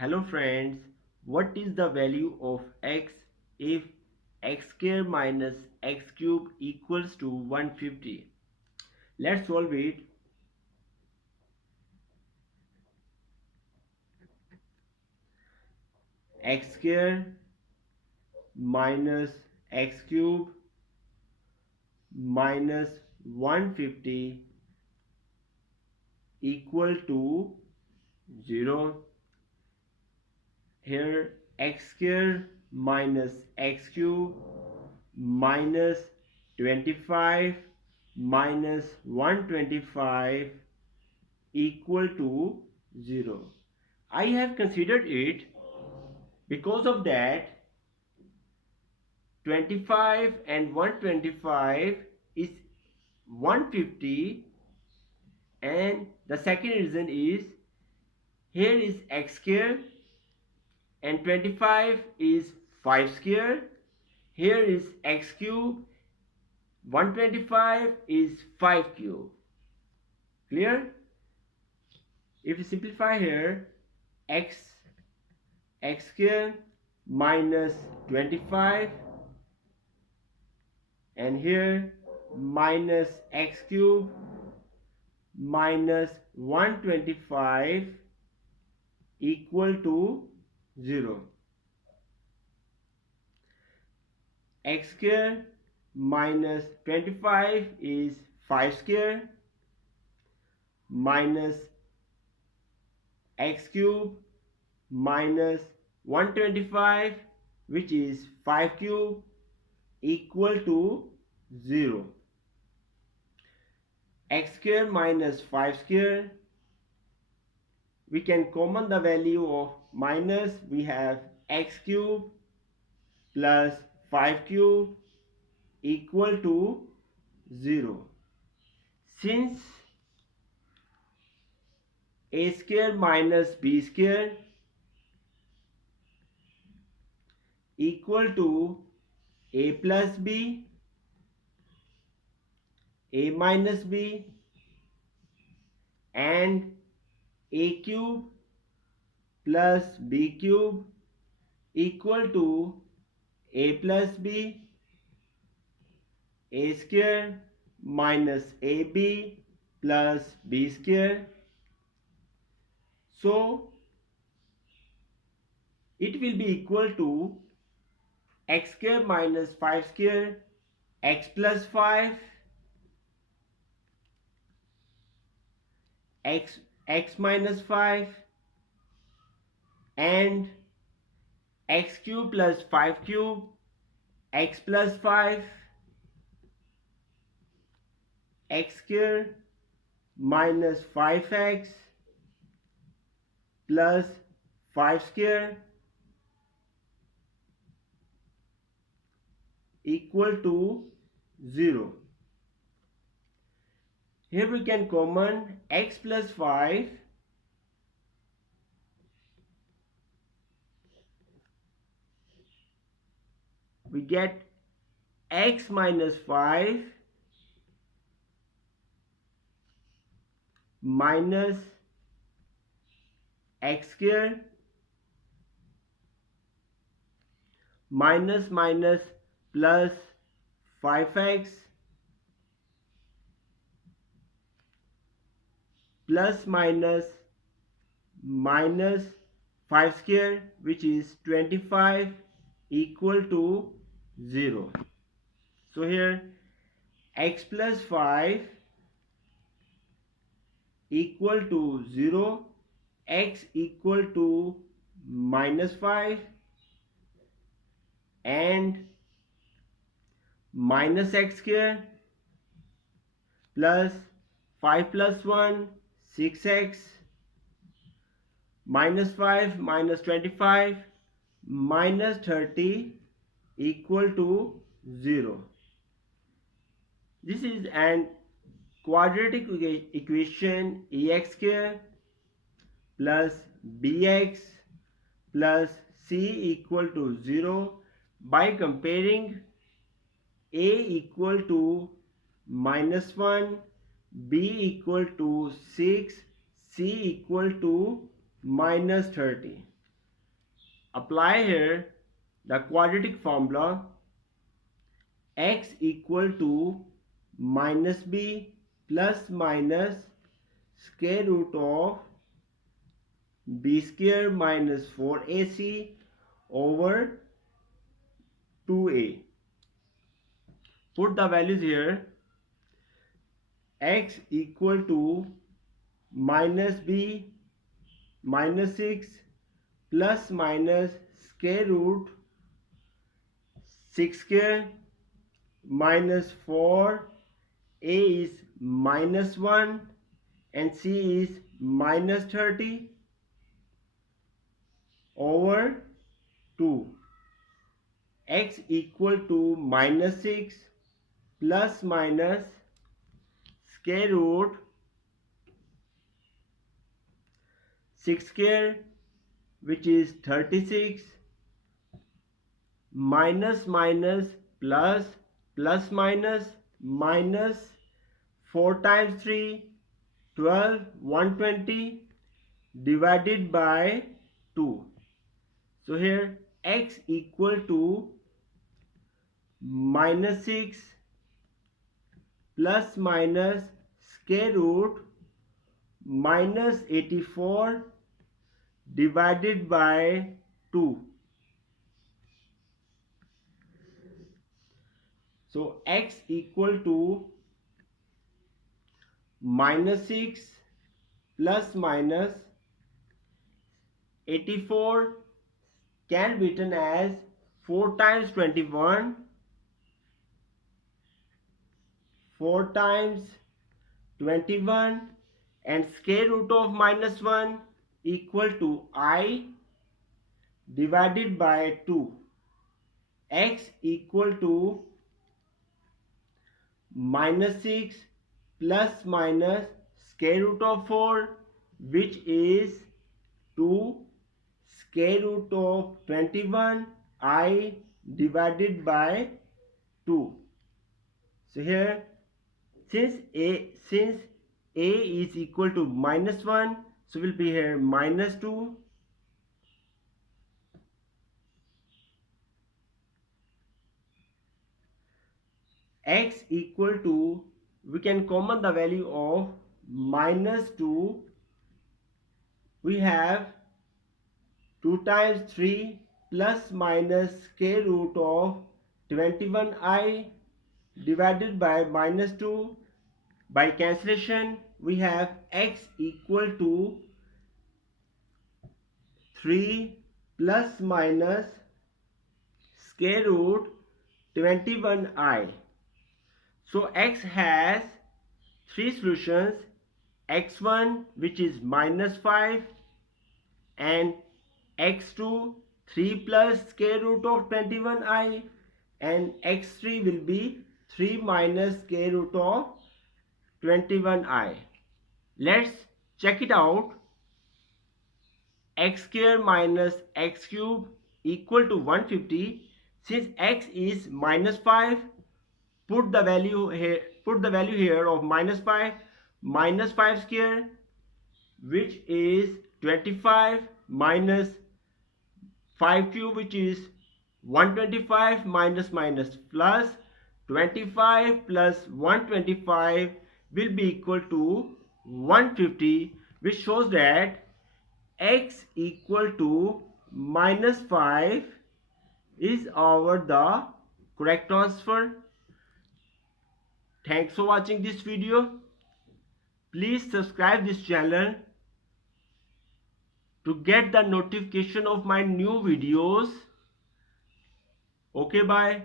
Hello friends, what is the value of x if x square minus x cube equals to 150? Let's solve it. X square minus x cube minus 150 equal to 0. Here x square minus x cube minus 25 minus 125 equal to 0. I have considered it because of that 25 and 125 is 150, and the second reason is here is x square and 25 is 5 square. Here is x cube, 125 is 5 cube. Clear? If you simplify here, x square minus 25 and here minus x cube minus 125 equal to 0. X square minus 25 is 5 square minus x cube minus 125 which is 5 cube equal to 0. X square minus 5 square, we can common the value of minus. We have x cube plus 5 cube equal to 0. Since a square minus b square equal to a plus b, a minus b, and a cube plus b cube equal to a plus b, a square minus ab plus b square. So it will be equal to x square minus 5 square, x plus 5, x minus 5, and x cube plus 5 cube, x plus 5, x square minus 5x plus 5 square equal to 0. Here we can common x plus 5 we get x minus 5 minus x square minus plus 5x plus minus 5 square which is 25 equal to 0. So here x plus 5 equal to 0, x equal to minus 5 and minus x square plus 5 plus 1 6x minus 5 minus 25 minus 30 equal to 0. This is an quadratic equation. Ax square plus bx plus c equal to 0 by comparing a equal to minus 1, b equal to 6, c equal to minus 30. apply here the quadratic formula. X equal to minus b plus minus square root of b square minus 4ac over 2a. Put the values here. X equal to minus b minus 6 plus minus square root 6 square minus 4, a is minus 1 and c is minus 30 over 2. X equal to minus 6 plus minus square root 6 square, which is 36, minus minus plus plus minus minus 4 times 3 12 120 divided by 2. So here x equal to minus 6 plus minus square root minus 84 divided by 2. So x equal to minus 6 plus minus 84 can be written as 4 times 21, 4 times 21, and square root of minus 1 equal to I divided by 2. X equal to minus 6 plus minus square root of 4, which is 2 square root of 21 I divided by 2. So here since a is equal to minus 1, so will be here minus 2 x equal to, we can common the value of minus 2. We have 2 times 3 plus minus square root of 21i divided by minus 2. By cancellation we have x equal to 3 plus minus square root 21i. So x has three solutions: x1 which is minus 5, and x2 3 plus square root of 21i, and x3 will be 3 minus square root of 21i. Let's check it out. X square minus x cube equal to 150. Since x is minus 5, put the value here of minus 5. Minus 5 square, which is 25, minus 5 cube, which is 125, minus minus plus 25 plus 125 will be equal to 150, which shows that x equal to minus 5 is our the correct answer. Thanks for watching this video. Please subscribe this channel to get the notification of my new videos. Okay, bye.